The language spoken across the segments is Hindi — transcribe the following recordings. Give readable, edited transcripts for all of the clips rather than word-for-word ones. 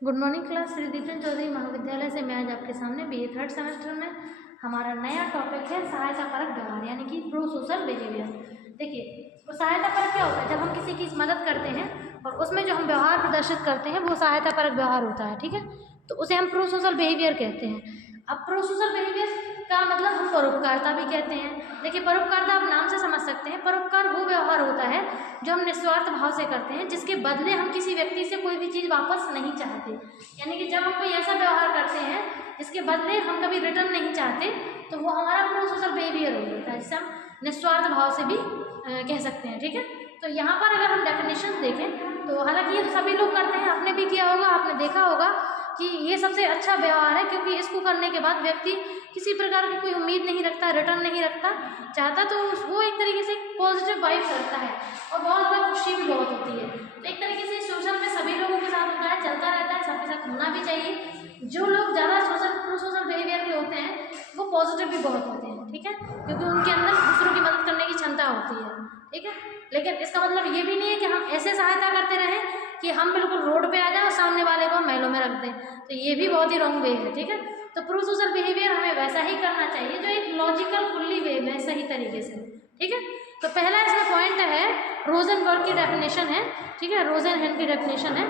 Good morning class. Shri Deepchand Chaudhary महाविद्यालय से मैं आज आपके सामने बीए थर्ड सेमेस्टर में हमारा नया टॉपिक है सहायता परक व्यवहार यानी कि प्रो सोशल बिहेवियर। देखिए, तो सहायता परक क्या होता है? जब हम किसी की मदद करते हैं और उसमें जो हम व्यवहार प्रदर्शित करते हैं वो सहायता परक व्यवहार होता है, ठीक है। तो उसे हम प्रो सोशल बिहेवियर कहते हैं। अब प्रो सोशल बिहेवियर का मतलब हम परोपकारता भी कहते हैं। देखिए, परोपकारता आप नाम से समझ सकते हैं। परोपकार वो व्यवहार होता है जो हम निस्वार्थ भाव से करते हैं, जिसके बदले हम किसी व्यक्ति से कोई भी चीज़ वापस नहीं चाहते। यानी कि जब हम कोई ऐसा व्यवहार करते हैं जिसके बदले हम कभी रिटर्न नहीं चाहते, तो वो हमारा प्रो सोशल बिहेवियर होता है, जिसे हम निस्वार्थ भाव से भी कह सकते हैं, ठीक है। तो यहाँ पर अगर हम डेफिनेशन देखें तो हालांकि ये सभी लोग करते हैं, आपने भी किया होगा, आपने देखा होगा कि ये सबसे अच्छा व्यवहार है, क्योंकि इसको करने के बाद व्यक्ति किसी प्रकार की कोई उम्मीद नहीं रखता, रिटर्न नहीं रखता चाहता, तो वो एक तरीके से पॉजिटिव वाइब्स रखता है और बहुत ज़्यादा खुशी भी बहुत होती है। तो एक तरीके से सोशल में सभी लोगों के साथ होता है, चलता रहता है, सबके साथ होना भी चाहिए। जो लोग ज़्यादा प्रो सोशल बिहेवियर के होते हैं वो पॉजिटिव भी बहुत होते हैं, ठीक है, क्योंकि उनके अंदर दूसरों की मदद करने की क्षमता होती है, ठीक है। लेकिन इसका मतलब ये भी नहीं है कि हम ऐसे सहायता करते रहें कि हम बिल्कुल रोड पे आ जाए और सामने वाले को मैलों में रख दें, तो ये भी बहुत ही रॉन्ग वे है, ठीक है। तो प्रो सोशल बिहेवियर हमें वैसा ही करना चाहिए जो एक लॉजिकल फुल्ली वे में सही तरीके से, ठीक है। तो पहला इसमें पॉइंट है, रोजनबर्ग की डेफिनेशन है, ठीक है, रोजनहेम की डेफिनेशन है।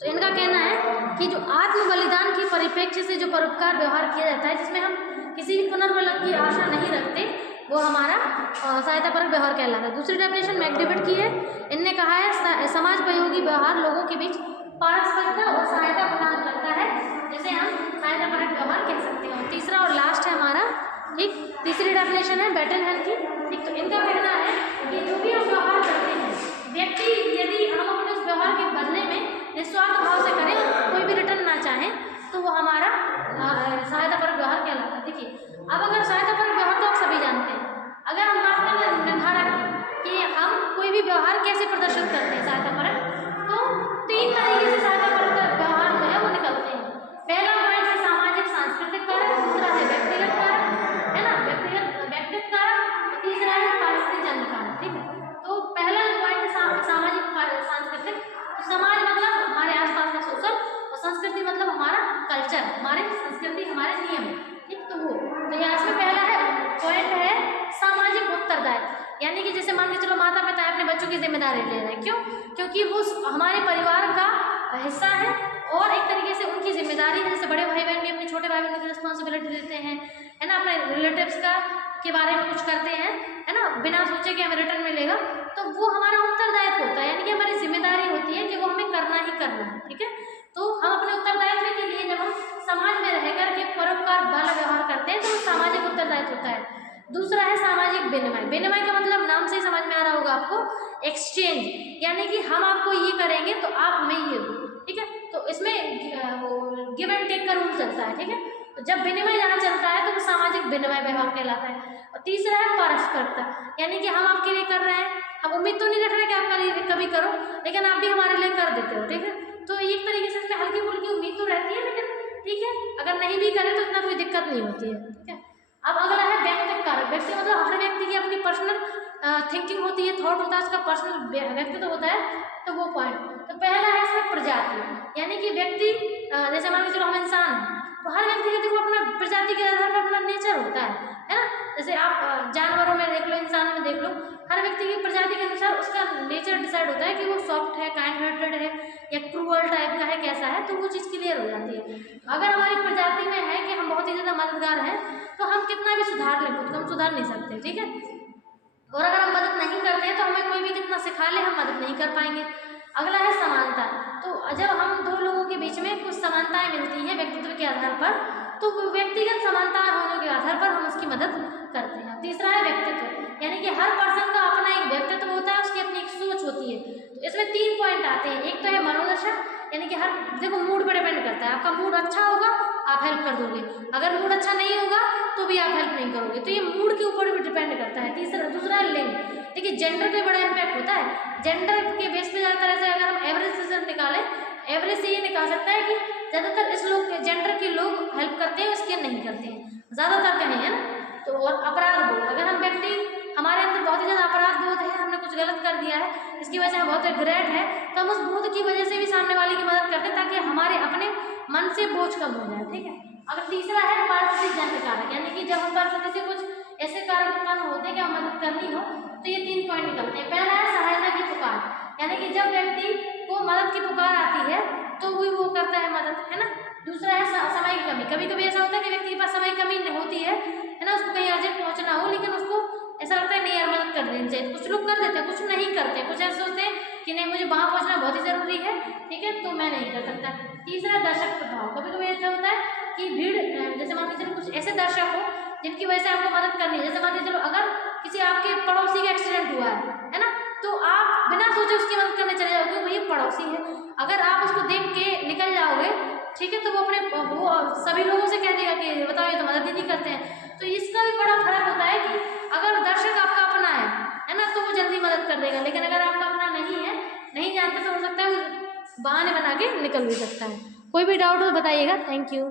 तो इनका कहना है कि जो आत्म बलिदान की परिप्रेक्ष्य से जो परोपकार व्यवहार किया जाता है, जिसमें हम किसी भी पुनर्बल की आशा नहीं रखते, वो हमारा सहायता परक व्यवहार कहलाता है। दूसरी डेफिनेशन मैकडेविड की है। इनने कहा है समाजोपयोगी व्यवहार लोगों के बीच पारस्परिकता और सहायता प्रदान करता है, जिसे हम सहायता परक व्यवहार कह सकते हैं। और तीसरा और लास्ट है हमारा, ठीक, तीसरी डेफिनेशन है बेटनहेम की, ठीक। तो इनका कहना है कि जो भी हम व्यवहार करते हैं, व्यक्ति यदि हम अपने उस व्यवहार के बदले में निस्वार्थ भाव से करें और कोई भी रिटर्न ना चाहें, तो वो हमारा सहायता परक व्यवहार कहलाता है। देखिए, अब अगर सहायता परक व्यवहार तो आप सभी जानते हैं, अगर हम बात करें निर्धारक कि हम कोई भी व्यवहार कैसे प्रदर्शित करते हैं सहायता परक, तो तीन तरीके से सहायता परक व्यवहार जो है वो निकलते हैं। पहला पॉइंट है सामाजिक सांस्कृतिक कारक, दूसरा है व्यक्तिगत कारक, है ना, व्यक्तिगत कारक, और तीसरा है पारिस्थितिक जन्य कारक, ठीक है। तो पहला पॉइंट है सामाजिक सांस्कृतिक। तो समाज मतलब हमारे आसपास का सोशल, और संस्कृति मतलब हमारा कल्चर, हमारी संस्कृति, हमारे नियम, ठीक। तो वो तो यहाँ इसमें पहला है पॉइंट है सामाजिक उत्तरदायित्व, यानी कि जैसे मान के चलो माता पिता अपने बच्चों की जिम्मेदारी ले रहे हैं, क्यों? क्योंकि वो हमारे परिवार का हिस्सा है और एक तरीके से उनकी जिम्मेदारी है। जैसे बड़े भाई बहन भी अपने छोटे भाई बहन की रिस्पॉन्सिबिलिटी लेते हैं, है ना, अपने रिलेटिव्स का के बारे में कुछ करते हैं, है ना, बिना सोचे कि हमें रिटर्न मिलेगा, तो वो हमारा उत्तरदायित्व होता है, यानी कि हमारी जिम्मेदारी होती है कि वो हमें करना ही करना है, ठीक है। तो हम अपने उत्तरदायित्व के लिए जब हम समाज में रह करके परोपकार वाला व्यवहार करते हैं तो वो सामाजिक उत्तरदायित्व होता है। दूसरा है सामाजिक विनिमय। विनिमय का मतलब नाम से ही समझ में आ रहा होगा आपको, एक्सचेंज, यानी कि हम आपको ये करेंगे तो आप हमें ये दो, ठीक है। तो इसमें वो गिव एंड टेक का रूल चलता है, ठीक है। तो जब विनिमय जहाँ चलता है तो वो सामाजिक विनिमय व्यवहार कहलाता है। और तीसरा है पारस्परिकता, यानी कि हम आपके लिए कर रहे हैं, हम उम्मीद तो नहीं रख रहे कि आपका लिए कभी करो, लेकिन आप भी हमारे लिए कर देते हो, ठीक है। तो एक तरीके से इसमें हल्की फुल्की उम्मीद तो रहती है, लेकिन ठीक है, अगर नहीं भी करें तो इतना कोई दिक्कत नहीं होती है, ठीक है। अब अगला है व्यक्तिगत कारक। व्यक्ति मतलब हर व्यक्ति की अपनी पर्सनल थिंकिंग होती है, थॉट होता है, उसका पर्सनल व्यक्तित्व होता है, तो वो पॉइंट। तो पहला है इसमें प्रजाति, यानी कि व्यक्ति जैसे मान लो चलो हम इंसान हैं, तो हर व्यक्ति के देखो अपना प्रजाति के आधार पर अपना नेचर होता है ना। जैसे आप जानवरों में देख लो, इंसानों में देख लो, हर व्यक्ति की प्रजाति के अनुसार उसका नेचर डिसाइड होता है कि वो सॉफ्ट है, काइंड हार्टेड है, या क्रूअल टाइप का है, कैसा है, तो वो चीज़ क्लियर हो जाती है। अगर हमारी प्रजाति में है कि हम बहुत ही ज़्यादा मददगार हैं, तो हम कितना भी सुधार लें खुद को, हम सुधार नहीं सकते, ठीक है। और अगर हम मदद नहीं करते हैं तो हमें कोई भी कितना सिखा ले, हम मदद नहीं कर पाएंगे। अगला है समानता। तो जब हम दो लोगों के बीच में कुछ समानताएं मिलती हैं व्यक्तित्व के आधार पर, तो व्यक्तिगत समानता होने के आधार पर हम उसकी मदद करते हैं। तीसरा है व्यक्तित्व, यानी कि हर पर्सन का अपना एक व्यक्तित्व होता है, उसकी अपनी एक सोच होती है। तो इसमें तीन पॉइंट आते हैं। एक तो है मनोदशा, यानी कि हर देखो मूड पर डिपेंड करता है, आपका मूड अच्छा होगा आप हेल्प कर दोगे, अगर मूड अच्छा नहीं होगा तो भी आप हेल्प नहीं करोगे, तो ये मूड के ऊपर भी डिपेंड करता है। दूसरा है लिंग। देखिए, जेंडर पे बड़ा इम्पैक्ट होता है। जेंडर के बेस पे ज़्यादातर ऐसे अगर हम एवरेज रिजल्ट निकालें, एवरेज से ये निकाल सकता है कि ज़्यादातर इस लोग जेंडर के लोग हेल्प करते हैं, उसके नहीं करते हैं, ज़्यादातर कहें, है ना। तो और अपराध बोध, अगर हम व्यक्ति हमारे अंदर बहुत ही ज़्यादा अपराध बोध है, हमने कुछ गलत कर दिया है, इसकी वजह से हमें बहुत रिग्रेट है, तो हम उस बोध की वजह से भी सामने वाले की मदद करते हैं ताकि मन से बोझ कम हो जाए, ठीक है। अगर तीसरा है पारिस्थितिक जन्य कारक, यानी कि जब हम परिस्थिति से कुछ ऐसे कारक उत्पन्न होते हैं कि हम मदद करनी हो तो ये 3 पॉइंट निकलते हैं। पहला है सहायता की पुकार, यानी कि जब व्यक्ति को मदद की पुकार आती है तो वो करता है मदद, है ना। दूसरा है समय की कमी, कभी कभी ऐसा होता है कि व्यक्ति के पास समय की कमी होती है ना, उसको कहीं अर्जेंट पहुंचना हो, लेकिन उसको ऐसा लगता है नहीं यार मदद कर देनी चाहिए। कुछ लोग कर देते हैं, कुछ नहीं करते, कुछ ऐसे सोचते हैं कि नहीं मुझे वहां पहुंचना बहुत ही जरूरी है, ठीक है, तो मैं नहीं कर सकता। तीसरा दर्शक प्रभाव, कभी कभी ऐसा होता है कि भीड़, जैसे मान लीजिए कुछ ऐसे दर्शक हो जिनकी वजह से आपको मदद करनी है। जैसे मान लीजिए अगर किसी आपके पड़ोसी का एक्सीडेंट हुआ है ना, तो आप बिना सोचे उसकी मदद करने चले जाओगे, भाई पड़ोसी है। अगर आप उसको देख के निकल जाओगे, ठीक है, तो वो सभी लोगों से कह देगा कि बताओ ये तो मदद ही नहीं करते हैं। तो इसका भी बड़ा फर्क होता है कि अगर दर्शक आपका अपना है ना, तो वो जल्दी मदद कर देगा, लेकिन अगर आपका अपना नहीं है, नहीं जानते, तो हो सकता है वो बहाने बना के निकल भी सकता है। कोई भी डाउट हो बताइएगा। Thank you.